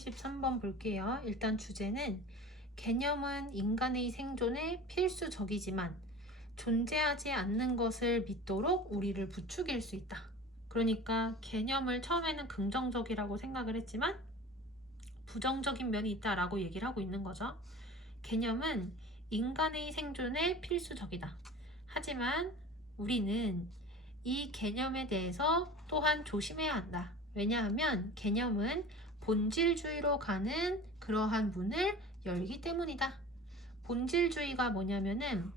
33번 볼게요. 일단 주제는 개념은 인간의 생존의 필수적이지만 존재하지 않는 것을 믿도록 우리를 부추길 수 있다. 그러니까 개념을 처음에는 긍정적이라고 생각을 했지만 부정적인 면이 있다라고 얘기를 하고 있는 거죠. 개념은 인간의 생존의 필수적이다. 하지만 우리는 이 개념에 대해서 또한 조심해야 한다. 왜냐하면 개념은 본질주의로 가는 그러한 문을 열기 때문이다. 본질주의가 뭐냐면은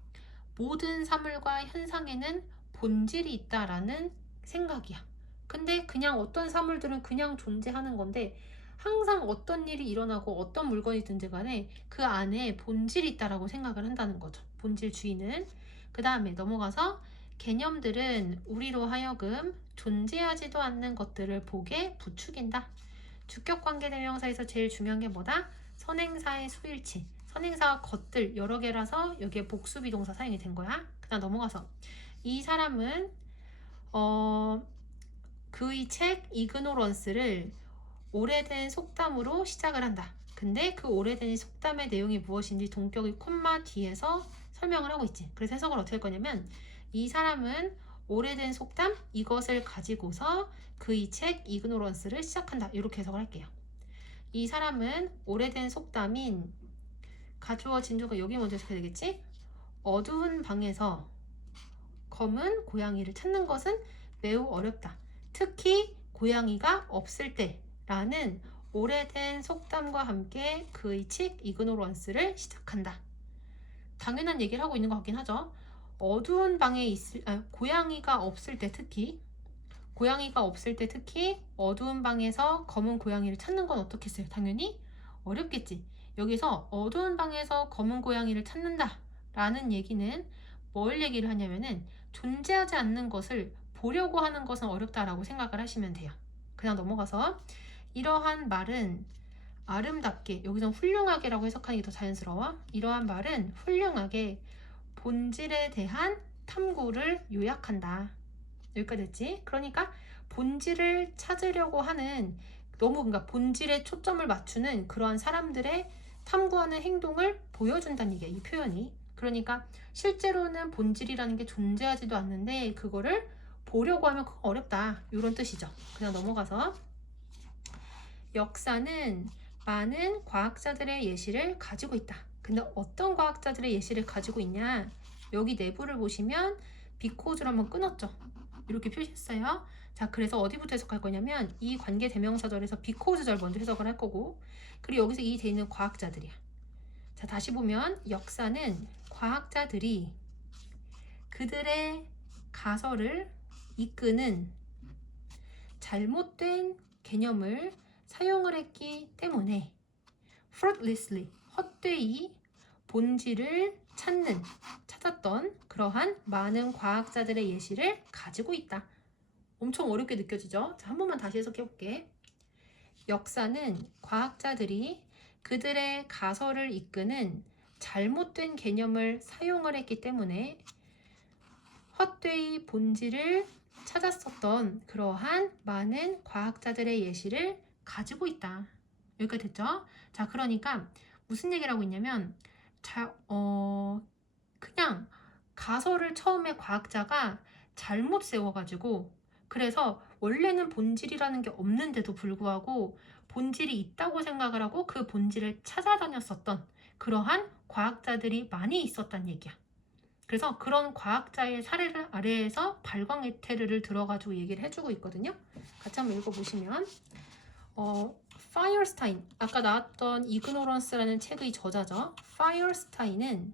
모든 사물과 현상에는 본질이 있다라는 생각이야. 근데 그냥 어떤 사물들은 그냥 존재하는 건데 항상 어떤 일이 일어나고 어떤 물건이든지 간에 그 안에 본질이 있다라고 생각을 한다는 거죠. 본질주의는. 그 다음에 넘어가서 개념들은 우리로 하여금 존재하지도 않는 것들을 보게 부추긴다. 주격관계대명사에서 제일 중요한 게 뭐다? 선행사의 수일치. 선행사가 것들 여러 개라서 여기에 복수비동사 사용이 된 거야. 그 다음 넘어가서 이 사람은 어 그의 책 이그노런스를 오래된 속담으로 시작을 한다. 근데 그 오래된 속담의 내용이 무엇인지 동격의 콤마 뒤에서 설명을 하고 있지. 그래서 해석을 어떻게 할 거냐면 이 사람은 오래된 속담 이것을 가지고서 그의 책 이그노런스를 시작한다. 이렇게 해석을 할게요. 이 사람은 오래된 속담인 가주어 진주가 여기 먼저 해석해야 되겠지? 어두운 방에서 검은 고양이를 찾는 것은 매우 어렵다. 특히 고양이가 없을 때라는 오래된 속담과 함께 그의 책 이그노런스를 시작한다. 당연한 얘기를 하고 있는 것 같긴 하죠. 어두운 방에 있을 아, 고양이가 없을 때 특히 고양이가 없을 때 특히 어두운 방에서 검은 고양이를 찾는 건 어떻겠어요? 당연히 어렵겠지. 여기서 어두운 방에서 검은 고양이를 찾는다 라는 얘기는 뭘 얘기를 하냐면은 존재하지 않는 것을 보려고 하는 것은 어렵다라고 생각을 하시면 돼요. 그냥 넘어가서 이러한 말은 아름답게 여기서 훌륭하게라고 해석하는 게 더 자연스러워. 이러한 말은 훌륭하게 본질에 대한 탐구를 요약한다. 여기까지 됐지? 그러니까 본질을 찾으려고 하는 너무 그러니까 본질에 초점을 맞추는 그러한 사람들의 탐구하는 행동을 보여준다는 얘기야, 이 표현이. 그러니까 실제로는 본질이라는 게 존재하지도 않는데 그거를 보려고 하면 그거 어렵다. 이런 뜻이죠. 그냥 넘어가서 역사는 많은 과학자들의 예시를 가지고 있다. 근데 어떤 과학자들의 예시를 가지고 있냐? 여기 내부를 보시면 비코즈를 한번 끊었죠. 이렇게 표시했어요. 자, 그래서 어디부터 해석할 거냐면 이 관계 대명사절에서 비코즈절 먼저 해석을 할 거고 그리고 여기서 이 돼 있는 과학자들이야. 자, 다시 보면 역사는 과학자들이 그들의 가설을 이끄는 잘못된 개념을 사용을 했기 때문에 fruitlessly 헛되이 본질을 찾는 찾았던 그러한 많은 과학자들의 예시를 가지고 있다. 엄청 어렵게 느껴지죠? 자, 한 번만 다시 해석해 볼게. 역사는 과학자들이 그들의 가설을 이끄는 잘못된 개념을 사용을 했기 때문에 헛되이 본질을 찾았었던 그러한 많은 과학자들의 예시를 가지고 있다. 여기까지 됐죠? 자, 그러니까 무슨 얘기를 하고 있냐면, 자, 어, 그냥 가설을 처음에 과학자가 잘못 세워가지고, 그래서 원래는 본질이라는 게 없는데도 불구하고 본질이 있다고 생각을 하고 그 본질을 찾아다녔었던 그러한 과학자들이 많이 있었단 얘기야. 그래서 그런 과학자의 사례를 아래에서 발광 에테르를 들어가지고 얘기를 해주고 있거든요. 같이 한번 읽어보시면 어, 파이어스타인 아까 나왔던 이그노런스라는 책의 저자죠. 파이어스타인은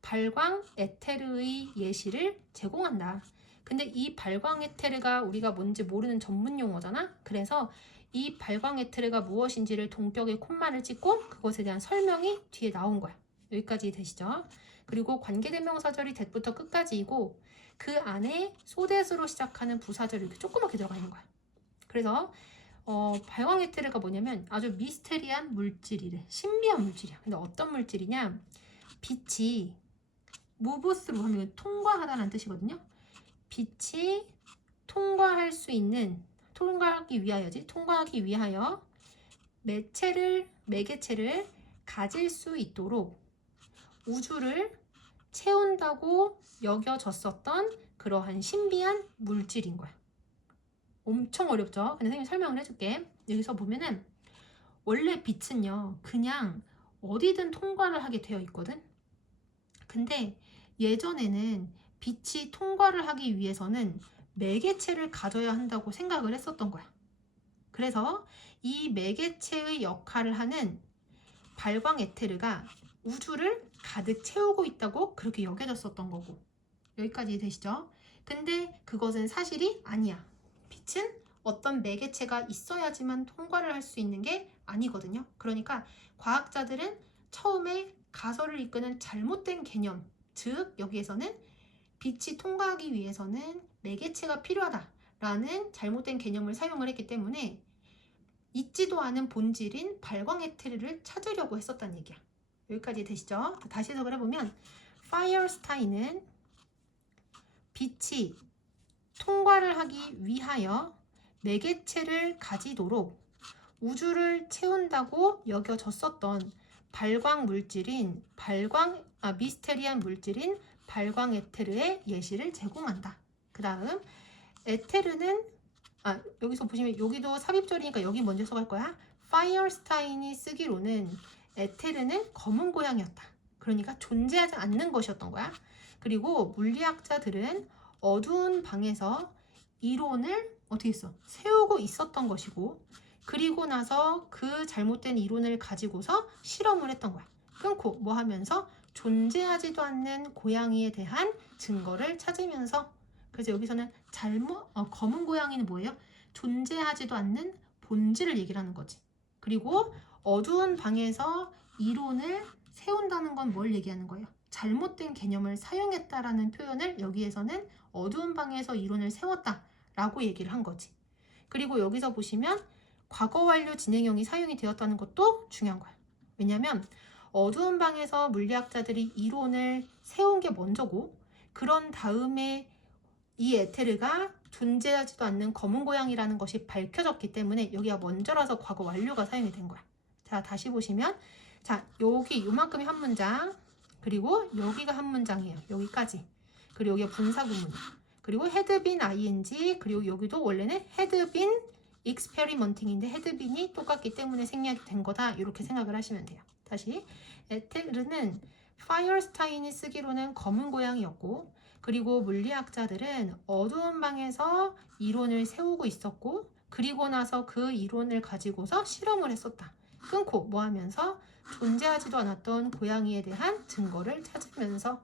발광 에테르의 예시를 제공한다. 근데 이 발광 에테르가 우리가 뭔지 모르는 전문 용어잖아. 그래서 이 발광 에테르가 무엇인지를 동격의 콤마를 찍고 그것에 대한 설명이 뒤에 나온 거야. 여기까지 되시죠? 그리고 관계대명사절이 대부터 끝까지이고 그 안에 소댓으로 시작하는 부사절이 이렇게 조그맣게 들어가 있는 거야. 그래서 어, 발광 에테르가 뭐냐면 아주 미스테리한 물질이래. 신비한 물질이야. 근데 어떤 물질이냐? 빛이 무브스로 하면 통과하다는 뜻이거든요. 빛이 통과할 수 있는 통과하기 위하여지 통과하기 위하여 매체를 매개체를 가질 수 있도록 우주를 채운다고 여겨졌었던 그러한 신비한 물질인 거야. 엄청 어렵죠? 근데 선생님 설명을 해줄게. 여기서 보면은 원래 빛은요, 그냥 어디든 통과를 하게 되어 있거든. 근데 예전에는 빛이 통과를 하기 위해서는 매개체를 가져야 한다고 생각을 했었던 거야. 그래서 이 매개체의 역할을 하는 발광 에테르가 우주를 가득 채우고 있다고 그렇게 여겨졌었던 거고. 여기까지 되시죠? 근데 그것은 사실이 아니야. 빛은 어떤 매개체가 있어야지만 통과를 할 수 있는 게 아니거든요. 그러니까 과학자들은 처음에 가설을 이끄는 잘못된 개념, 즉 여기에서는 빛이 통과하기 위해서는 매개체가 필요하다라는 잘못된 개념을 사용을 했기 때문에 있지도 않은 본질인 발광 에테르를 찾으려고 했었다는 얘기야. 여기까지 되시죠? 다시 해석을 해보면 파이어스타인은 빛이 통과를 하기 위하여 매개체를 가지도록 우주를 채운다고 여겨졌었던 발광 물질인 발광 아 미스테리한 물질인 발광 에테르의 예시를 제공한다. 그 다음 에테르는 아 여기서 보시면 여기도 삽입절이니까 여기 먼저 써갈 거야. 파이어스타인이 쓰기로는 에테르는 검은 고양이였다. 그러니까 존재하지 않는 것이었던 거야. 그리고 물리학자들은 어두운 방에서 이론을 어떻게 했어? 세우고 있었던 것이고 그리고 나서 그 잘못된 이론을 가지고서 실험을 했던 거야. 끊고 뭐 하면서 존재하지도 않는 고양이에 대한 증거를 찾으면서 그래서 여기서는 잘못 어, 검은 고양이는 뭐예요? 존재하지도 않는 본질을 얘기를 하는 거지. 그리고 어두운 방에서 이론을 세운다는 건 뭘 얘기하는 거예요? 잘못된 개념을 사용했다라는 표현을 여기에서는 어두운 방에서 이론을 세웠다라고 얘기를 한 거지. 그리고 여기서 보시면 과거 완료 진행형이 사용이 되었다는 것도 중요한 거야. 왜냐하면 어두운 방에서 물리학자들이 이론을 세운 게 먼저고 그런 다음에 이 에테르가 존재하지도 않는 검은 고양이라는 것이 밝혀졌기 때문에 여기가 먼저라서 과거 완료가 사용이 된 거야. 자, 다시 보시면 자, 여기 요만큼이 한 문장 그리고 여기가 한 문장이에요. 여기까지. 그리고 여기가 분사 구문. 그리고 헤드빈 ing 그리고 여기도 원래는 헤드빈 익스페리먼팅인데 헤드빈이 똑같기 때문에 생략이 된 거다. 이렇게 생각을 하시면 돼요. 다시 에테르는 파이어스타인이 쓰기로는 검은 고양이였고 그리고 물리학자들은 어두운 방에서 이론을 세우고 있었고 그리고 나서 그 이론을 가지고서 실험을 했었다. 끊고 뭐 하면서 존재하지도 않았던 고양이에 대한 증거를 찾으면서